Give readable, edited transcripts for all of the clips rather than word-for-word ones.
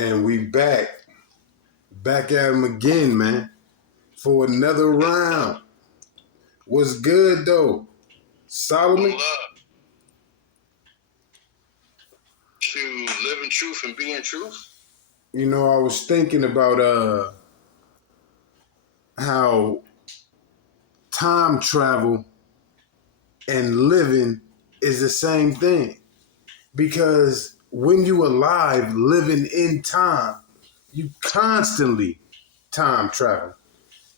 And we back at him again, man, for another round. What's good though, One Solomon? love to living truth and being truth. You know, I was thinking about how time travel and living is the same thing. Because when you alive, living in time, you constantly time travel.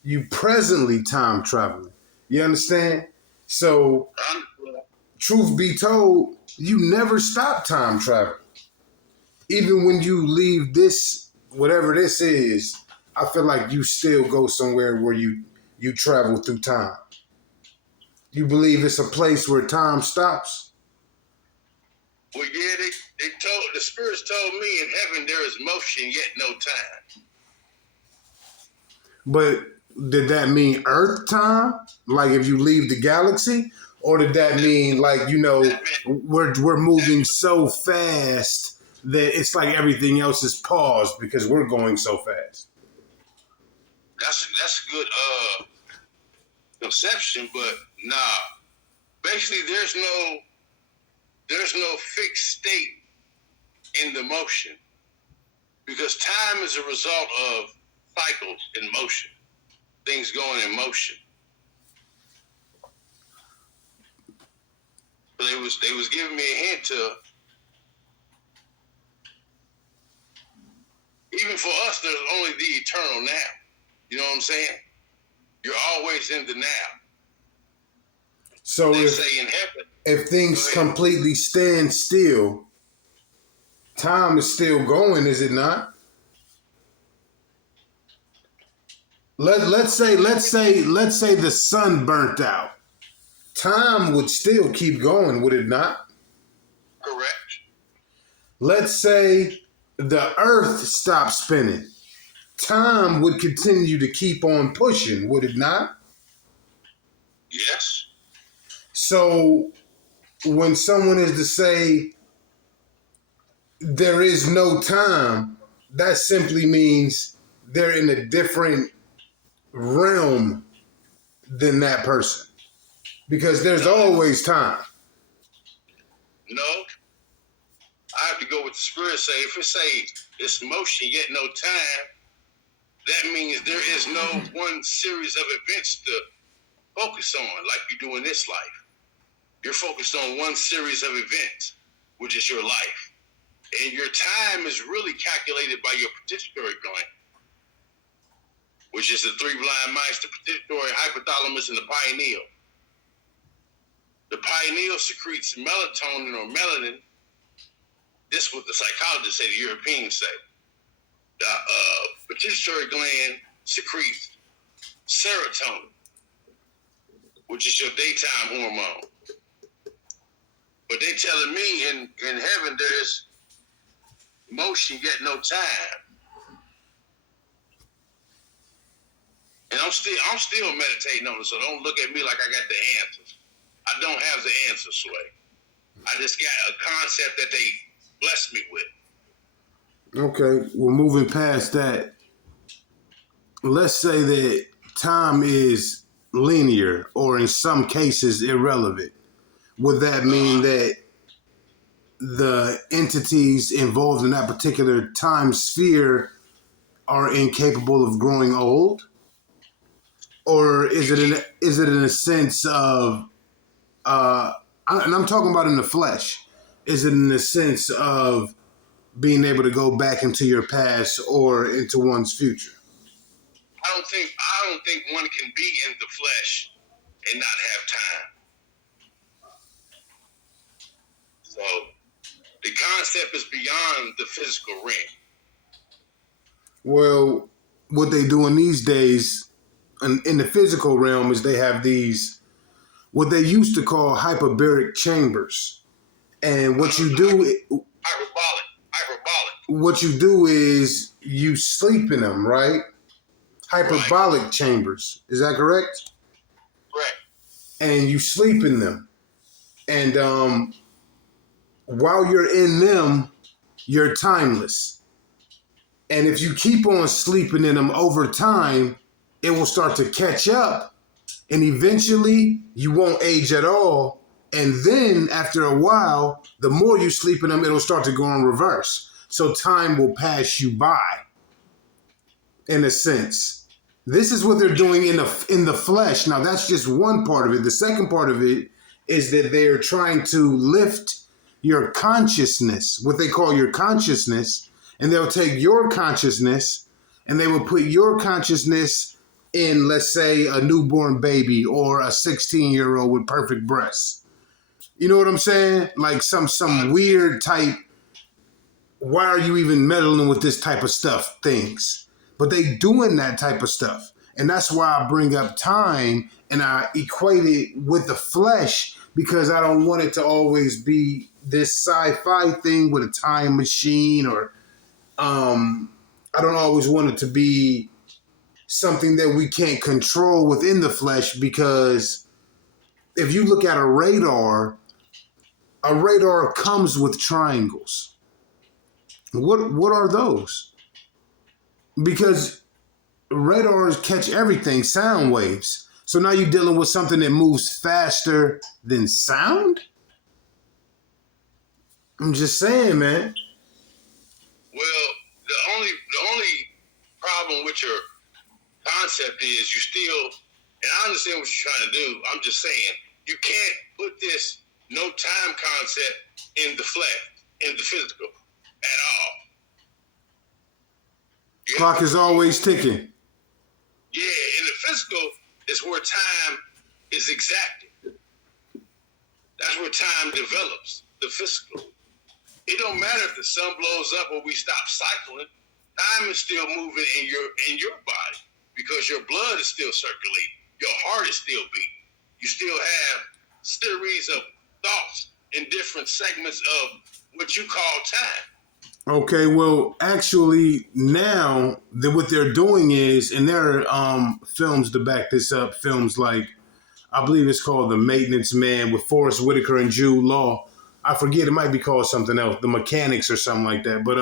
You presently time traveling. You understand? So, truth be told, you never stop time traveling. Even when you leave this, whatever this is, I feel like you still go somewhere where you travel through time. You believe it's a place where time stops? Well, yeah, they told the spirits told me in heaven there is motion yet no time. But did that mean Earth time? Like if you leave the galaxy? Or did that mean like, we're moving so fast that it's like everything else is paused because we're going so fast? That's a good conception, but nah. Basically, there's no fixed state in the motion because time is a result of cycles in motion, things going in motion. So they was giving me a hint to even for us, there's only the eternal now. You know what I'm saying? You're always in the now. So they say in heaven, if things completely stand still, time is still going, is it not? Let's say the sun burnt out. Time would still keep going, would it not? Correct. Let's say the earth stopped spinning. Time would continue to keep on pushing, would it not? Yes. So when someone is to say there is no time, that simply means they're in a different realm than that person. Because there's always time. No. I have to go with the spirit say. If it say it's motion yet no time, that means there is no one series of events to focus on like you do in this life. You're focused on one series of events, which is your life. And your time is really calculated by your pituitary gland, which is the three blind mice, the pituitary, hypothalamus, and the pineal. The pineal secretes melatonin or melanin. This is what the psychologists say, the Europeans say. The pituitary gland secretes serotonin, which is your daytime hormone. But they telling me in heaven there's motion yet no time. And I'm still meditating on it, so don't look at me like I got the answers. I don't have the answers, Sway. I just got a concept that they blessed me with. Okay, we're moving past that. Let's say that time is linear or in some cases irrelevant. Would that mean that the entities involved in that particular time sphere are incapable of growing old? Or is it in a sense of and I'm talking about in the flesh, is it in the sense of being able to go back into your past or into one's future? I don't think one can be in the flesh and not have time. So the concept is beyond the physical realm. Well, what they doing these days in the physical realm is they have these, what they used to call hyperbaric chambers. And what you do, hyperbolic. What you do is you sleep in them, right? Hyperbolic chambers. Is that correct? Correct. And you sleep in them. And while you're in them, you're timeless. And if you keep on sleeping in them over time, it will start to catch up. And eventually you won't age at all. And then after a while, the more you sleep in them, it'll start to go in reverse. So time will pass you by, in a sense. This is what they're doing in the flesh. Now, that's just one part of it. The second part of it is that they're trying to lift your consciousness, what they call your consciousness, and they'll take your consciousness and they will put your consciousness in, let's say, a newborn baby or a 16-year-old with perfect breasts. You know what I'm saying? Like some weird type, why are you even meddling with this type of stuff things? But they doing that type of stuff. And that's why I bring up time and I equate it with the flesh, because I don't want it to always be this sci-fi thing with a time machine, or I don't always want it to be something that we can't control within the flesh, because if you look at a radar comes with triangles. What are those? Because radars catch everything, sound waves. So now you're dealing with something that moves faster than sound? I'm just saying, man. Well, the only problem with your concept is you still, and I understand what you're trying to do. I'm just saying you can't put this no time concept in the flesh, in the physical, at all. Clock is always ticking. Yeah, in the physical is where time is exacted. That's where time develops, the physical. It don't matter if the sun blows up or we stop cycling. Time is still moving in your body because your blood is still circulating. Your heart is still beating. You still have series of thoughts in different segments of what you call time. Okay, well, actually, now what they're doing is, and there are films to back this up, films like, I believe it's called The Maintenance Man with Forrest Whitaker and Jude Law. I forget, it might be called something else, The Mechanics or something like that. But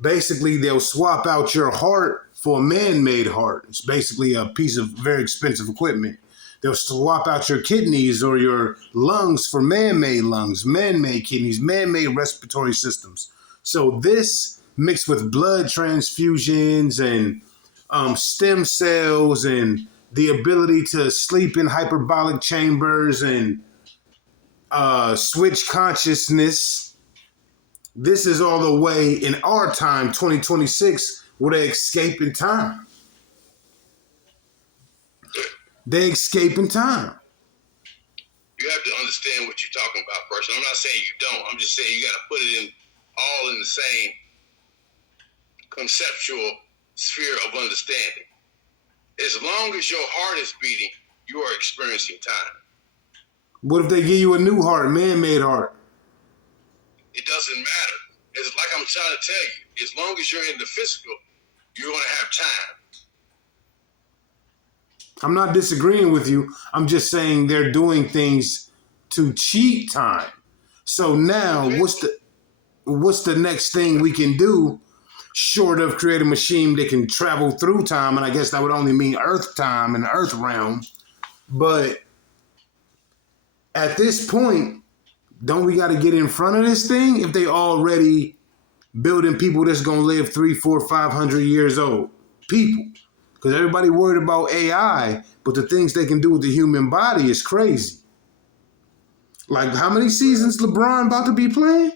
basically, they'll swap out your heart for a man-made heart. It's basically a piece of very expensive equipment. They'll swap out your kidneys or your lungs for man-made lungs, man-made kidneys, man-made respiratory systems. So this mixed with blood transfusions and stem cells and the ability to sleep in hyperbolic chambers and switch consciousness. This is all the way in our time, 2026, where they escape in time. They escape in time. You have to understand what you're talking about first. I'm not saying you don't. I'm just saying you got to put it in all in the same conceptual sphere of understanding. As long as your heart is beating, you are experiencing time. What if they give you a new heart, man-made heart? It doesn't matter. It's like I'm trying to tell you. As long as you're in the physical, you're going to have time. I'm not disagreeing with you. I'm just saying they're doing things to cheat time. So now what's the next thing we can do short of create a machine that can travel through time? And I guess that would only mean Earth time and the Earth realm. But at this point, don't we got to get in front of this thing if they already building people that's going to live 300, 400, 500 years old? People. Because everybody worried about AI, but the things they can do with the human body is crazy. Like, how many seasons LeBron about to be playing?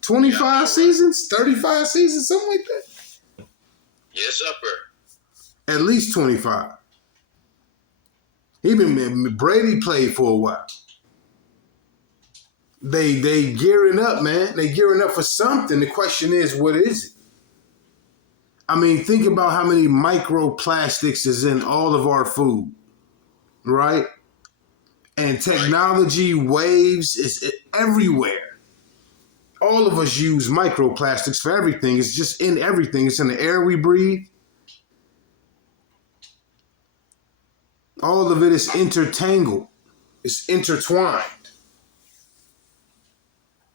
25 seasons? 35 seasons? Something like that? Yes, upper. At least 25. Brady played for a while. They gearing up, man. They gearing up for something. The question is, what is it? I mean, think about how many microplastics is in all of our food, right? And technology waves is everywhere. All of us use microplastics for everything. It's just in everything. It's in the air we breathe. All of it is intertangled. It's intertwined.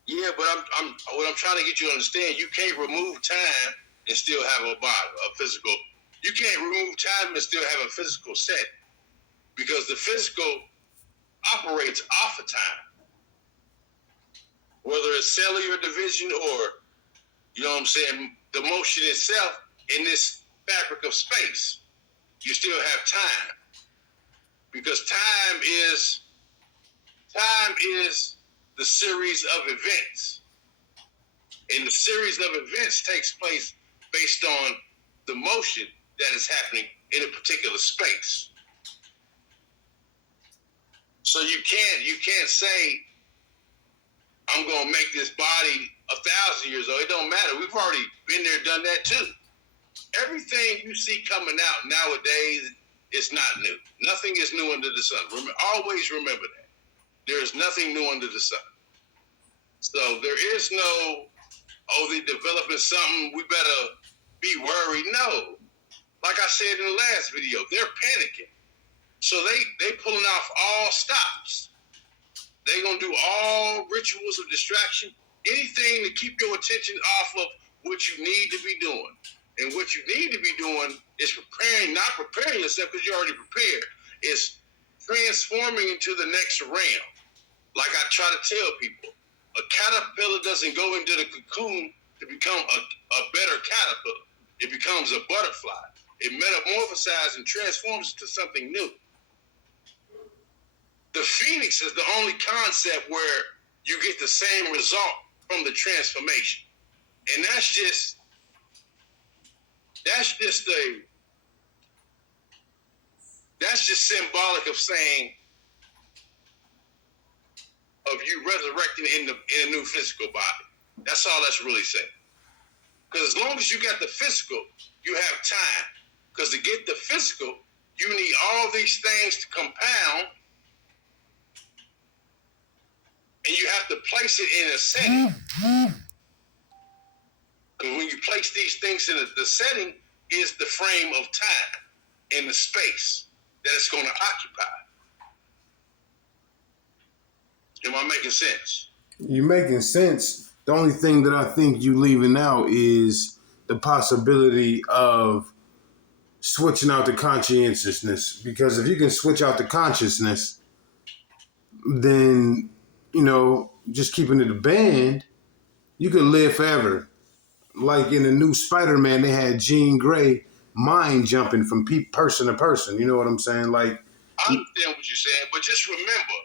Yeah, but what I'm trying to get you to understand, you can't remove time and still have a body, a physical. You can't remove time and still have a physical set because the physical operates off of time, whether it's cellular division or, you know what I'm saying, the motion itself in this fabric of space. You still have time because time is the series of events. And the series of events takes place based on the motion that is happening in a particular space. So you can't say, I'm going to make this body 1,000 years old. It don't matter. We've already been there, done that too. Everything you see coming out nowadays is not new. Nothing is new under the sun. Always remember that. There is nothing new under the sun. So there is no, they're developing something, we better be worried. No. Like I said in the last video, they're panicking. So they pulling off all stops. They're going to do all rituals of distraction, anything to keep your attention off of what you need to be doing. And what you need to be doing is not preparing yourself because you're already prepared. It's transforming into the next realm. Like I try to tell people, a caterpillar doesn't go into the cocoon to become a better caterpillar. It becomes a butterfly. It metamorphosizes and transforms into something new. The phoenix is the only concept where you get the same result from the transformation. And that's just symbolic of saying, of you resurrecting in a new physical body. That's all that's really saying. Because as long as you got the physical, you have time. Because to get the physical, you need all these things to compound, and you have to place it in a setting. Because when you place these things in the setting is the frame of time and the space that it's going to occupy. Am I making sense? You're making sense. The only thing that I think you leaving out is the possibility of switching out the conscientiousness. Because if you can switch out the consciousness, then, just keeping it a band, you could live forever. Like in the new Spider-Man, they had Jean Grey mind jumping from person to person. You know what I'm saying? Like, I understand what you're saying, but just remember,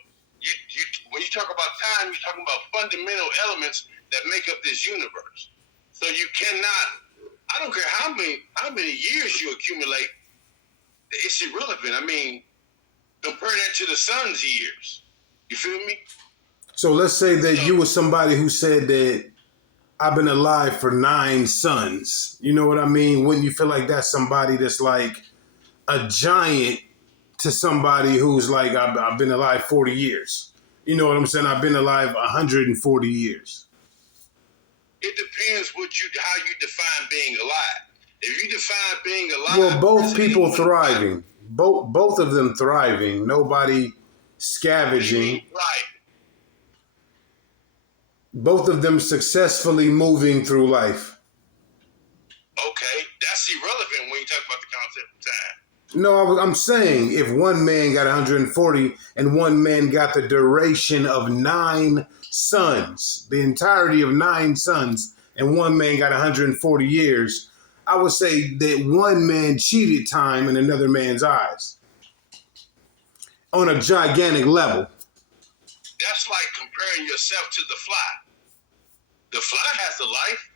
when you talk about time, you're talking about fundamental elements that make up this universe. So you cannot, I don't care how many years you accumulate, it's irrelevant. I mean, compare that to the sun's years. You feel me? So let's say that you were somebody who said that I've been alive for 9 suns. You know what I mean? Wouldn't you feel like that's somebody that's like a giant to somebody who's like, I've been alive 40 years? You know what I'm saying? I've been alive 140 years. It depends how you define being alive. If you define being alive... Well, both people thriving. Both of them thriving. Nobody scavenging. Right. Both of them successfully moving through life. Okay, that's irrelevant when you talk about the concept of time. No, I'm saying if one man got 140 and one man got the duration of 9 suns, the entirety of 9 suns, and one man got 140 years, I would say that one man cheated time in another man's eyes on a gigantic level. That's like comparing yourself to the fly. The fly has a life.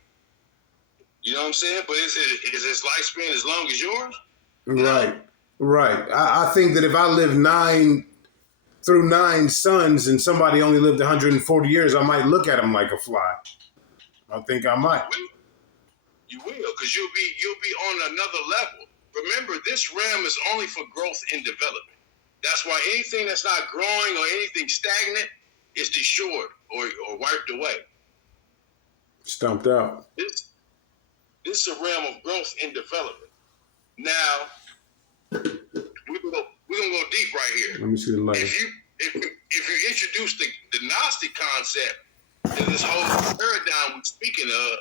You know what I'm saying? But is its lifespan as long as yours? Right. I think that if I live 9 suns and somebody only lived 140 years, I might look at him like a fly. I think I might. You will, because you'll be on another level. Remember, this realm is only for growth and development. That's why anything that's not growing or anything stagnant is destroyed or wiped away. Stumped out. This is a realm of growth and development. Now, we're gonna go deep right here. Let me see the light. If you introduce the Gnostic concept, in this whole paradigm we're speaking of,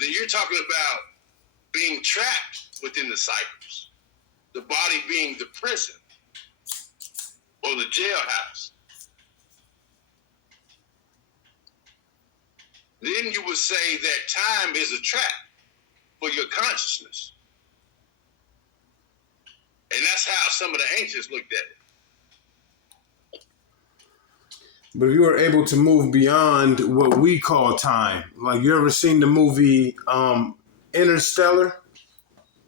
then you're talking about being trapped within the cycles, the body being the prison or the jailhouse. Then you would say that time is a trap for your consciousness. And that's how some of the ancients looked at it. But if you were able to move beyond what we call time, like you ever seen the movie Interstellar?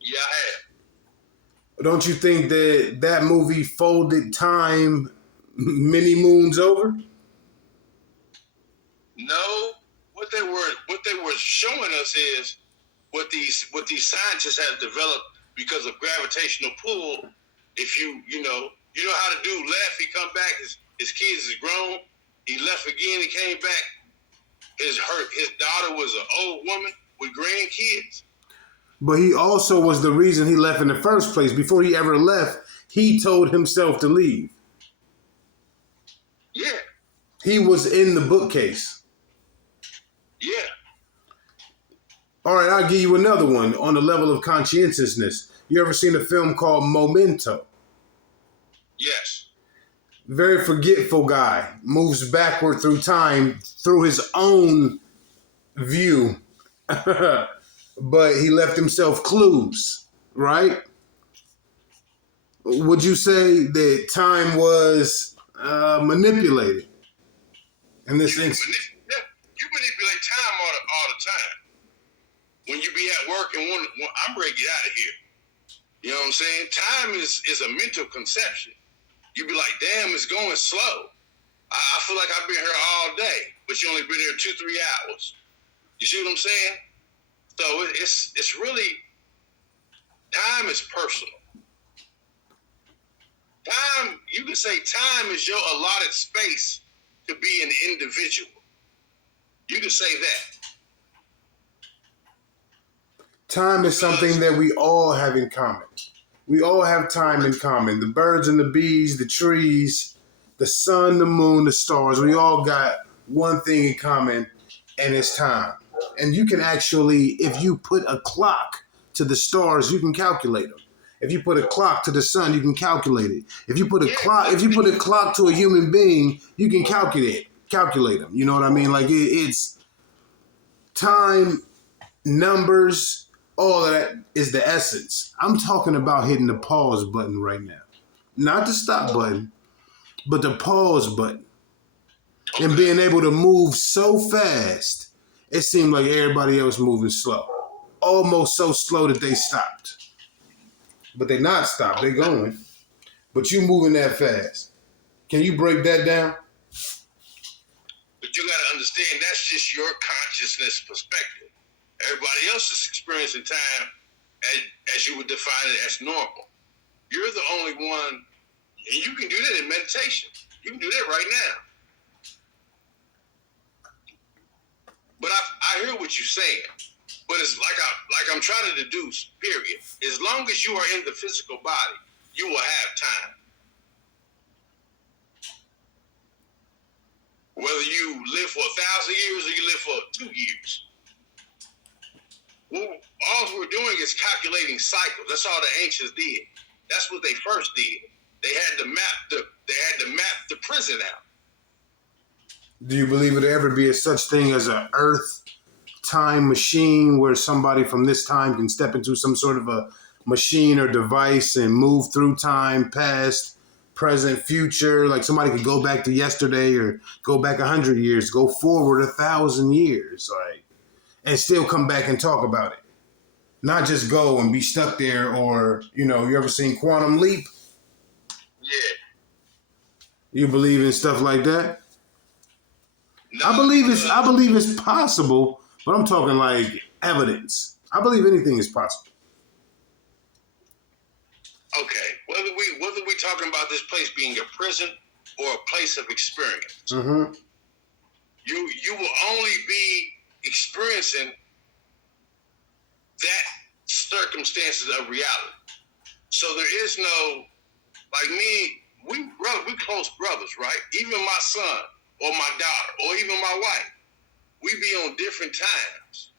Yeah, I have. Don't you think that that movie folded time many moons over? No, what they were showing us is what these scientists have developed because of gravitational pull. If you know how to do left, he come back, his kids is grown, he left again, he came back. His daughter was an old woman with grandkids. But he also was the reason he left in the first place. Before he ever left, he told himself to leave. Yeah. He was in the bookcase. Yeah. All right, I'll give you another one on the level of conscientiousness. You ever seen a film called Memento? Yes. Very forgetful guy, moves backward through time through his own view. But he left himself clues, right? Would you say that time was manipulated in this instance? Yeah, you manipulate time all the time. When you be at work and I'm ready to get out of here. You know what I'm saying? Time is a mental conception. You be like, damn, it's going slow. I feel like I've been here all day, but you only been here 2-3 hours. You see what I'm saying? So it's really, time is personal. Time, you can say time is your allotted space to be an individual. You can say that. Time is something that we all have in common. We all have time in common. The birds and the bees, the trees, the sun, the moon, the stars, we all got one thing in common, and it's time. And you can actually, if you put a clock to the stars, you can calculate them. If you put a clock to the sun, you can calculate it. If you put a clock to a human being, you can calculate them. You know what I mean? Like it's time, numbers, all of that is the essence. I'm talking about hitting the pause button right now. Not the stop button, but the pause button. And being able to move so fast, it seemed like everybody else moving slow. Almost so slow that they stopped. But they not stopped, they going. But you moving that fast. Can you break that down? But you got to understand, that's just your consciousness perspective. Everybody else is experiencing time as you would define it as normal. You're the only one, and you can do that in meditation. You can do that right now. But I hear what you're saying. But it's like I'm trying to deduce, period. As long as you are in the physical body, you will have time. Whether you live for 1,000 years or you live for 2 years. Well, all we're doing is calculating cycles. That's all the ancients did. That's what they first did. They had to map the prison out. Do you believe it ever be a such thing as an Earth time machine where somebody from this time can step into some sort of a machine or device and move through time, past, present, future? Like somebody could go back to yesterday or go back 100 years, go forward 1,000 years, like, and still come back and talk about it. Not just go and be stuck there, or, you ever seen Quantum Leap? Yeah. You believe in stuff like that? No, I believe it's possible, but I'm talking like evidence. I believe anything is possible. Okay. Whether we talking about this place being a prison or a place of experience, Mm-hmm. you will only be experiencing that circumstances of reality. So there is no, like me, we close brothers, right? Even my son or my daughter or even my wife. we be on different times.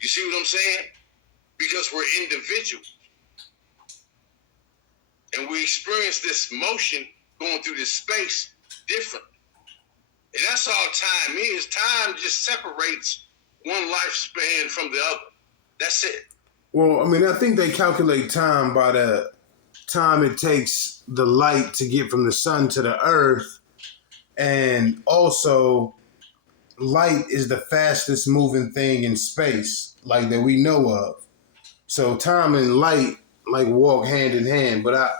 You see what I'm saying? Because we're individuals. And we experience this motion going through this space differently. And that's all time is. Time just separates one lifespan from the other. That's it. Well, I mean, I think they calculate time by the time it takes the light to get from the sun to the earth. And also, light is the fastest moving thing in space, like that we know of. So time and light like walk hand in hand. But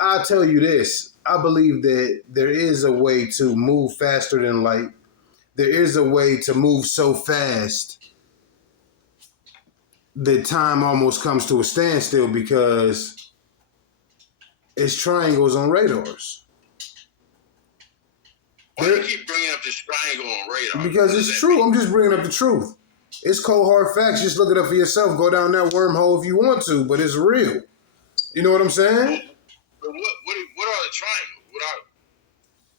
I'll tell you this. I believe that there is a way to move faster than light. There is a way to move so fast that time almost comes to a standstill because it's triangles on radars. Why do you keep bringing up this triangle on radar? Because it's true. I'm just bringing up the truth. It's cold hard facts. Just look it up for yourself. Go down that wormhole if you want to, but it's real. You know what I'm saying? But what are the triangles?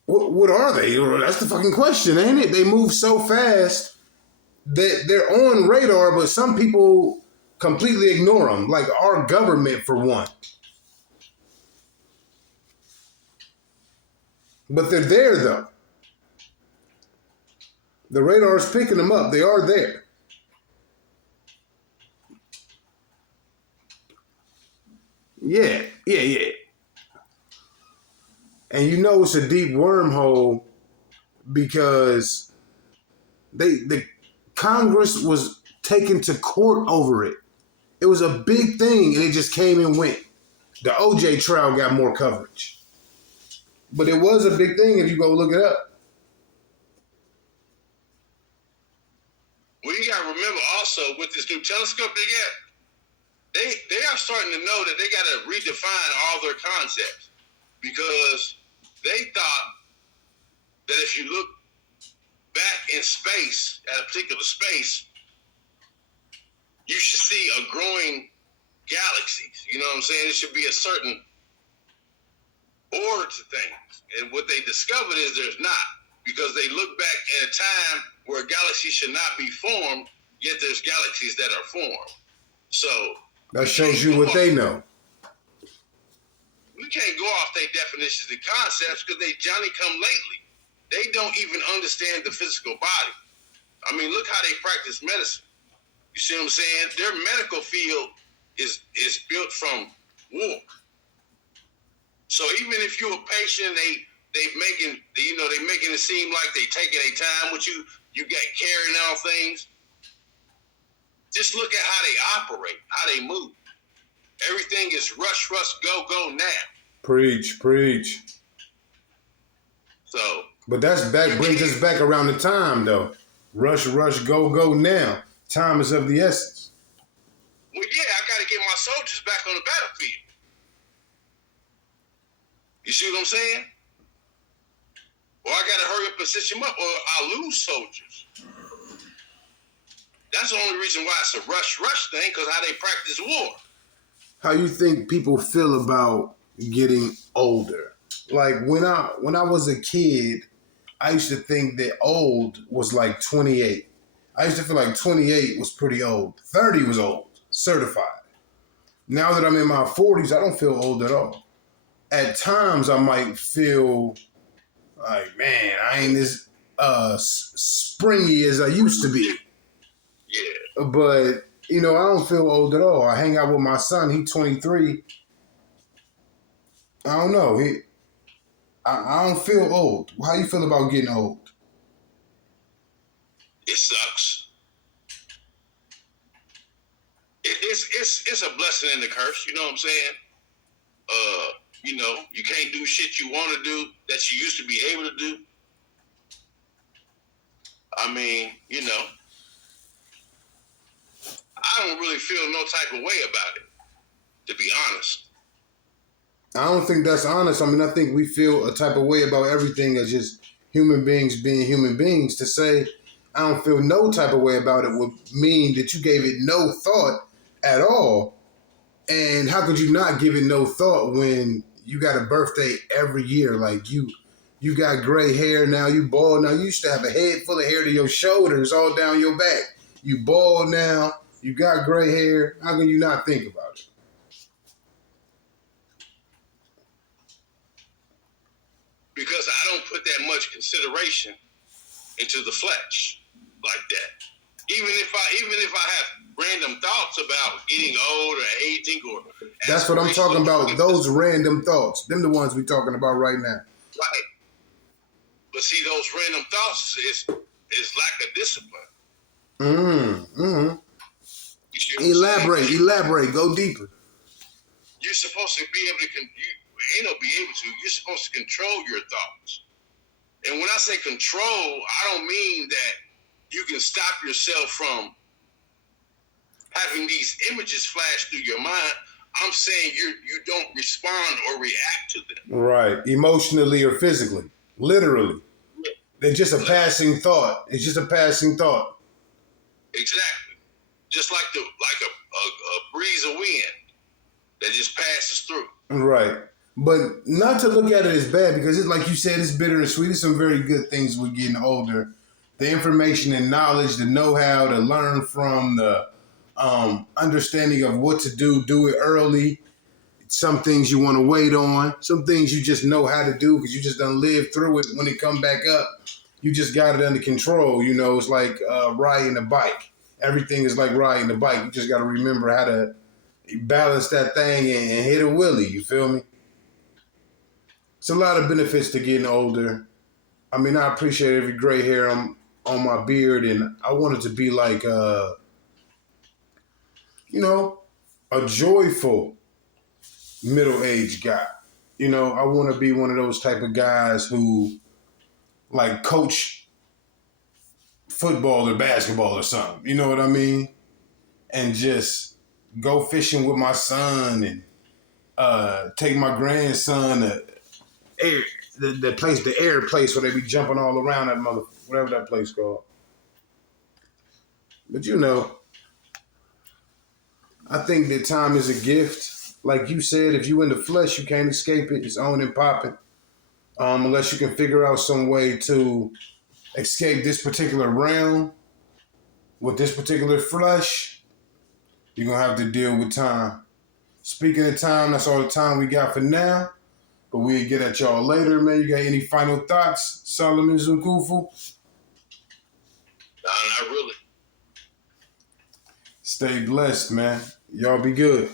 What are they? That's the fucking question, ain't it? They move so fast that they're on radar, but some people completely ignore them, like our government for one. But they're there though. The radar is picking them up. They are there. Yeah. And you know it's a deep wormhole because the Congress was taken to court over it. It was a big thing and it just came and went. The OJ trial got more coverage. But it was a big thing if you go look it up. Well, you got to remember also with this new telescope they got, they are starting to know that they got to redefine all their concepts because they thought that if you look back in space, at a particular space, you should see a growing galaxies. You know what I'm saying? It should be a certain order to things. And what they discovered is there's not, because they look back at a time where galaxies should not be formed, yet there's galaxies that are formed. So that shows you what they know. We can't go off their definitions and concepts because they Johnny come lately. They don't even understand the physical body. I mean, look how they practice medicine. You see what I'm saying? Their medical field is built from war. So even if you're a patient, they making it seem like they taking their time with you. You got carrying all things. Just look at how they operate, how they move. Everything is rush, go now. Preach. So, but that brings us back around the time though. Rush, go now. Time is of the essence. Well, yeah, I got to get my soldiers back on the battlefield. You see what I'm saying? Or I got to hurry up and stitch them up, or I'll lose soldiers. That's the only reason why it's a rush thing, because how they practice war. How you think people feel about getting older? Like when I was a kid, I used to think that old was like 28. I used to feel like 28 was pretty old. 30 was old, certified. Now that I'm in my 40s, I don't feel old at all. At times, I might feel like, man, I ain't as springy as I used to be. Yeah. But, I don't feel old at all. I hang out with my son. He's 23. I don't know. I don't feel old. How you feel about getting old? It sucks. It's a blessing and a curse. You know what I'm saying? You can't do shit you want to do that you used to be able to do. I mean, I don't really feel no type of way about it, to be honest. I don't think that's honest. I mean, I think we feel a type of way about everything as just human beings being human beings. To say I don't feel no type of way about it would mean that you gave it no thought at all. And how could you not give it no thought when you got a birthday every year? Like you You got gray hair now. You bald now. You used to have a head full of hair to your shoulders, all down your back. You bald now. You got gray hair. How can you not think about it? Because I don't put that much consideration into the flesh like that. Even if I have random thoughts about getting old or aging or that's what I'm talking about. Those random thoughts. Them the ones we're talking about right now. Right. But see, those random thoughts is lack of discipline. Elaborate. Go deeper. You're supposed to be able to. You're supposed to control your thoughts. And when I say control, I don't mean that you can stop yourself from having these images flash through your mind. I'm saying you don't respond or react to them. Right. Emotionally or physically. Literally. Yeah. They're just a passing thought. It's just a passing thought. Exactly. Just like a breeze of wind that just passes through. Right. But not to look at it as bad, because it's like you said, it's bitter and sweet. There's some very good things with getting older. The information and knowledge, the know-how to learn from, the understanding of what to do it early. Some things you want to wait on. Some things you just know how to do because you just done lived through it. When it come back up, you just got it under control. You know, it's like riding a bike. Everything is like riding a bike. You just got to remember how to balance that thing and hit a wheelie. You feel me? It's a lot of benefits to getting older. I mean, I appreciate every gray hair on my beard, and I want it to be like, a joyful middle-aged guy. You know, I want to be one of those type of guys who, like, coach football or basketball or something. You know what I mean? And just go fishing with my son and take my grandson to the air place where they be jumping all around that whatever that place called. But I think that time is a gift. Like you said, if you in the flesh, you can't escape it. It's on and popping. Unless you can figure out some way to escape this particular realm with this particular flesh, you're going to have to deal with time. Speaking of time, that's all the time we got for now. But we'll get at y'all later, man. You got any final thoughts, Solomon Zunkufu? No, not really. Stay blessed, man. Y'all be good.